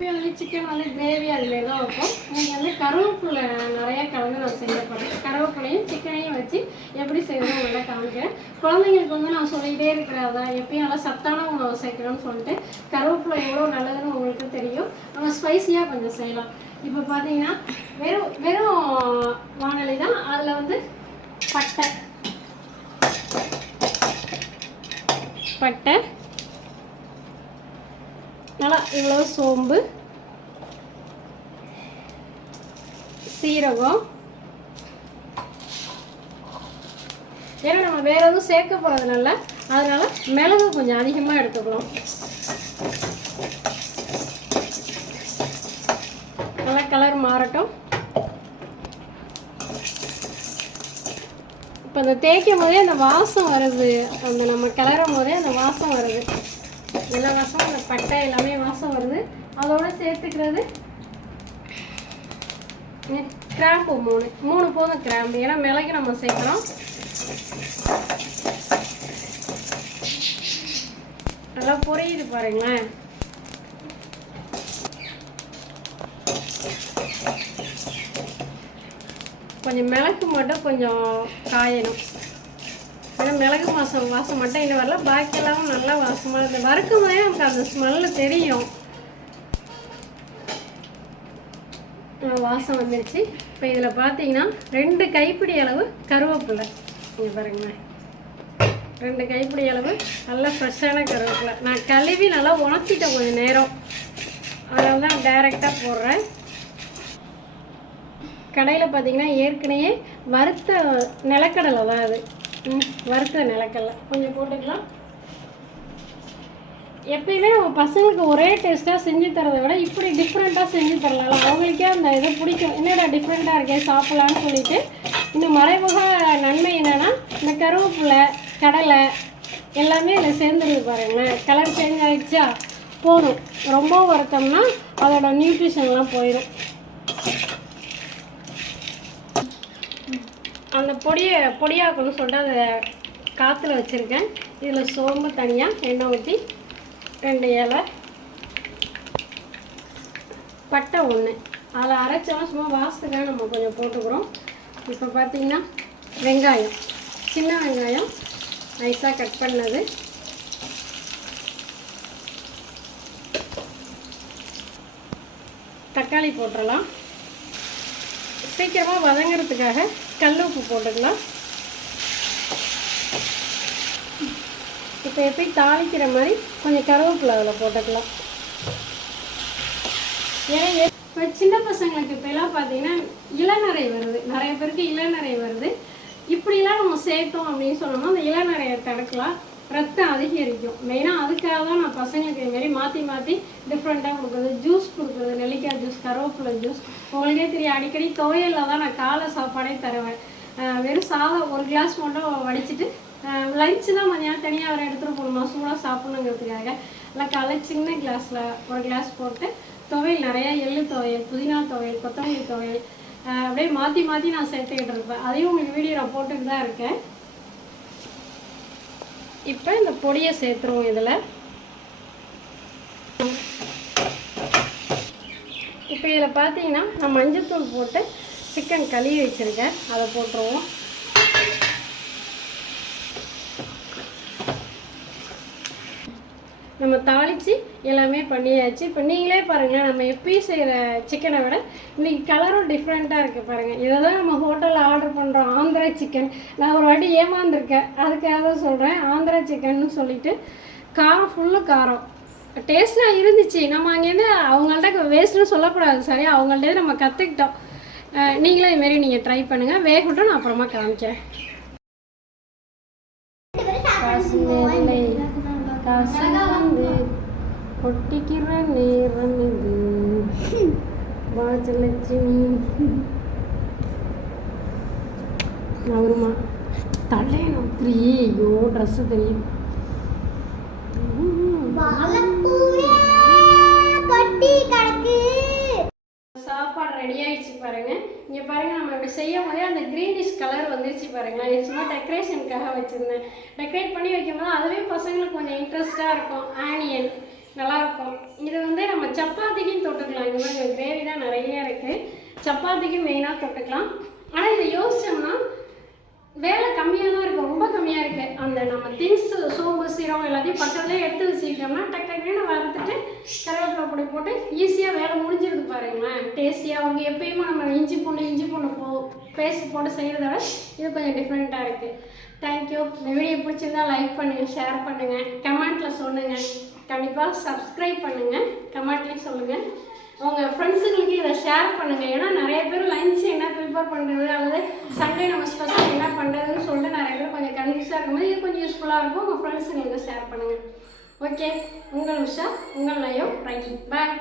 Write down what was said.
எப்பயும் வந்து சிக்கன் வந்து கிரேவி அதில் தான் வைப்போம். நீங்கள் வந்து கருவேப்பிலை நிறைய கலந்து நான் செய்ய போகிறேன் கருவேப்பிலையும் சிக்கனையும் வச்சு எப்படி செய்யணும் உங்களை காமிக்கிறேன். குழந்தைங்களுக்கு வந்து நான் சொல்லிகிட்டே இருக்கிறதா எப்பயும் நல்லா சத்தான உணவு சேர்க்கணும்னு சொல்லிட்டு கருவேப்பிலை எவ்வளோ நல்லதுன்னு உங்களுக்கு தெரியும். நம்ம ஸ்பைசியாக கொஞ்சம் செய்யலாம். இப்போ பார்த்தீங்கன்னா வெறும் வெறும் வானொலி தான். அதில் வந்து பட்டை. பட்டை. நல்லா இவ்வளோ சோம்பு சீரகம். ஏன்னா நம்ம வேற எதுவும் சேர்க்க போகிறதுனால அதனால மிளகு கொஞ்சம் அதிகமாக எடுத்துக்கலாம் நல்லா கலர் மாறட்டும். இப்போ அந்த தேய்க்கும் போதே அந்த வாசம் வருது. அந்த நம்ம கிளறும் போதே அந்த வாசம் வருது. எல்லா வாசம் அந்த பட்டை எல்லாமே வாசம் வருது. அதோட சேர்த்துக்கிறது கிராம்பு மூணு. மூணு போதும் கிராம்பு. ஏன்னா மிளகு நம்ம சேர்க்குறோம். நல்லா பொரியுது பாருங்களேன். கொஞ்சம் மிளகு மட்டும் கொஞ்சம் காயணும். ஏன்னா மிளகு மாதம் வாசம் மட்டும் இன்னும் வரல. பாக்கி நல்லா வாசமாக இருந்தது வறுக்கும் போதே நமக்கு அந்த ஸ்மெல்லு தெரியும். வாசம் வந்துருச்சு. இப்போ இதில் பார்த்தீங்கன்னா ரெண்டு கைப்பிடி அளவு கருவேப்பிலை. இங்கே பாருங்களேன் ரெண்டு கைப்பிடி அளவு நல்லா ஃப்ரெஷ்ஷான கருவேப்பிலை. நான் கழுவி நல்லா உணர்த்திட்டேன் கொஞ்சம் நேரம். அதனால தான் டைரெக்டாக போடுறேன். கடையில் பார்த்தீங்கன்னா ஏற்கனவே வறுத்த நிலக்கடலை தான் அது. வறுத்த நிலக்கடலை. கொஞ்சம் போட்டுக்கலாம். எப்பயுமே நம்ம பசங்களுக்கு ஒரே டேஸ்ட்டாக செஞ்சு தரதை விட இப்படி டிஃப்ரெண்ட்டாக செஞ்சு தரலாம் அவங்களுக்கே அந்த இது பிடிக்கும். என்னடா டிஃப்ரெண்ட்டாக இருக்கே சாப்பிட்லான்னு சொல்லிட்டு இந்த மறைமுக நன்மை என்னென்னா இந்த கருவேப்பிலை கடலை எல்லாமே இதில் சேர்ந்துருது பாருங்களேன். கலர் சேஞ்ச் ஆகிடுச்சா போதும். ரொம்ப வருத்தம்னா அதோட நியூட்ரிஷன்லாம் போயிடும் அந்த பொடியை பொடியாக்கணும்னு சொல்லிட்டு அதை காற்றுல வச்சுருக்கேன். இதில் சோம்பு தனியாக எண்ணெய் ஊற்றி ரெண்டு இலை பட்டை ஒன்று அதில் அரைச்சோம் சும்மா வாசத்துக்காக நம்ம கொஞ்சம் போட்டுக்கிறோம். இப்போ பார்த்திங்கன்னா வெங்காயம். சின்ன வெங்காயம் நைஸாக கட் பண்ணது. தக்காளி போட்டுடலாம் சீக்கிரமாக வதங்கிறதுக்காக கல் உப்பு போட்டுக்கலாம். இப்போ எப்படி தாளிக்கிற மாதிரி கொஞ்சம் கருவேப்பிலை அதில் போட்டுக்கலாம். ஏன்னா இப்போ சின்ன பசங்களுக்கு இப்போலாம் பார்த்தீங்கன்னா இளநரை வருது. நிறைய பேருக்கு இளநரை வருது. இப்படிலாம் நம்ம சேர்த்தோம் அப்படின்னு சொன்னோம்னா அந்த இளநரையை தடுக்கலாம். ரத்தம் அதிகரிக்கும். மெயினாக அதுக்காக தான் நான் பசங்களுக்கு இதுமாரி மாற்றி மாற்றி டிஃப்ரெண்ட்டாக கொடுக்குறது. ஜூஸ் கொடுக்குறது. நெல்லிக்காய் ஜூஸ் கருவேப்பிலை ஜூஸ் உங்களுக்கே தெரியும். அடிக்கடி துவையலில் தான் நான் காலை சாப்பாடே தருவேன். வெறும் சாதம் ஒரு கிளாஸ் மட்டும் வடிச்சிட்டு லஞ்சு தான் மதியானம் தனியாக அவரை எடுத்துகிட்டு போகணுமா? சூடாக சாப்பிடணுங்கிறதுக்காக. இல்லை காலை சின்ன கிளாஸில் ஒரு கிளாஸ் போட்டு துவையல் நிறையா எள்ளு துவையல் புதினா துவையல் கொத்தமல்லி துவையல் அப்படியே மாற்றி மாற்றி நான் சேர்த்துக்கிட்டு இருப்பேன். அதையும் உங்களுக்கு வீடியோ நான் போட்டுட்டு தான் இருக்கேன். இப்போ இந்த பொடியை சேர்த்துருவோம் இதில். இப்போ இதில் பார்த்தீங்கன்னா நான் மஞ்சத்தூள் போட்டு சிக்கன் கழுவி வச்சுருக்கேன். அதை போட்டுருவோம். நம்ம தாளித்து எல்லாமே பண்ணியாச்சு. இப்போ நீங்களே பாருங்களேன் நம்ம எப்பயும் செய்கிற சிக்கனை விட இன்றைக்கி கலரும் டிஃப்ரெண்ட்டாக இருக்குது பாருங்கள் இதை தான் நம்ம ஹோட்டலில் ஆர்டர் பண்ணுறோம் ஆந்திரா சிக்கன் நான் ஒரு வாட்டி ஏமாந்துருக்கேன். அதுக்காக தான் சொல்கிறேன் ஆந்திரா சிக்கன்னு சொல்லிட்டு காரம் ஃபுல்லு காரம். டேஸ்ட்லாம் இருந்துச்சு. நம்ம அங்கேருந்து அவங்கள்ட்ட வேஸ்ட்டுன்னு சொல்லக்கூடாது. சரியா? அவங்கள்ட்டே நம்ம கற்றுக்கிட்டோம் நீங்களும் இதுமாரி நீங்கள் ட்ரை பண்ணுங்கள் வேகட்டும் நான் அப்புறமா காமிக்கிறேன் காசு நெல்லை காசு வந்து கொட்டிக்கிற நேரம் இது. பாஜலட்சுமி அவருமா தலையணும் த்ரீ ஐயோ ட்ரெஸ்ஸு தெரியும் சாப்பாடு ரெடி ஆயிடுச்சு பாருங்க. இங்க பாருங்க நம்ம இப்படி செய்யும் போதே அந்த கிரீனிஷ் கலர் வந்துருச்சு பாருங்களேன். இது சும்மா டெக்கரேஷனுக்காக வச்சிருந்தேன். டெக்கரேட் பண்ணி வைக்கும்போது அதுவே பசங்களுக்கு கொஞ்சம் இன்ட்ரெஸ்டாக இருக்கும். ஆனியன் நல்லாயிருக்கும். இது வந்து நம்ம சப்பாத்திக்கும் தொட்டுக்கலாம். இந்த மாதிரி கிரேவி தான் நிறைய இருக்குது சப்பாத்திக்கும் மெயினாக தொட்டுக்கலாம். ஆனால் இதை யோசிச்சோம்னா வேலை கம்மியாக தான் இருக்குது ரொம்ப கம்மியாக இருக்குது அந்த நம்ம திங்ஸ் சோம்பு சீரகம் எல்லாத்தையும் பக்கத்துலேயே எடுத்து வச்சுக்கிட்டோம்னா டக்கு டக்குன்னு வறுத்துட்டு கருவேப்பிலை பொடி போட்டு ஈஸியாக வேலை முடிஞ்சிருக்கு பாருங்களேன். டேஸ்டியாக அவங்க எப்பயுமே நம்ம இஞ்சி பூண்டு இஞ்சி பூண்டு போ பேஸ்ட் போட்டு செய்கிறத விட இது கொஞ்சம் டிஃப்ரெண்ட்டாக இருக்குது தேங்க்யூ இந்த வீடியோ பிடிச்சிருந்தா லைக் பண்ணுங்கள் ஷேர் பண்ணுங்கள் கமெண்ட்டில் சொல்லுங்கள் கண்டிப்பாக சப்ஸ்கிரைப் பண்ணுங்கள் கமெண்ட்லேயும் சொல்லுங்கள் உங்கள் ஃப்ரெண்ட்ஸுங்களுக்கு இதை ஷேர் பண்ணுங்கள் ஏன்னா நிறைய பேர் லஞ்ச் என்ன ப்ரிப்பேர் பண்ணுறது அல்லது சண்டே நம்ம ஸ்பெஷல் என்ன பண்ணுறதுன்னு சொல்லிட்டு நிறைய பேர் கொஞ்சம் கன்ஃபியூஸாக இருக்கும்போது இது கொஞ்சம் யூஸ்ஃபுல்லாக இருக்கும். உங்கள் ஃப்ரெண்ட்ஸுங்களுக்கு ஷேர் பண்ணுங்கள் ஓகே உங்கள் உஷா உங்கள் நயம் ரைட்டி பாய்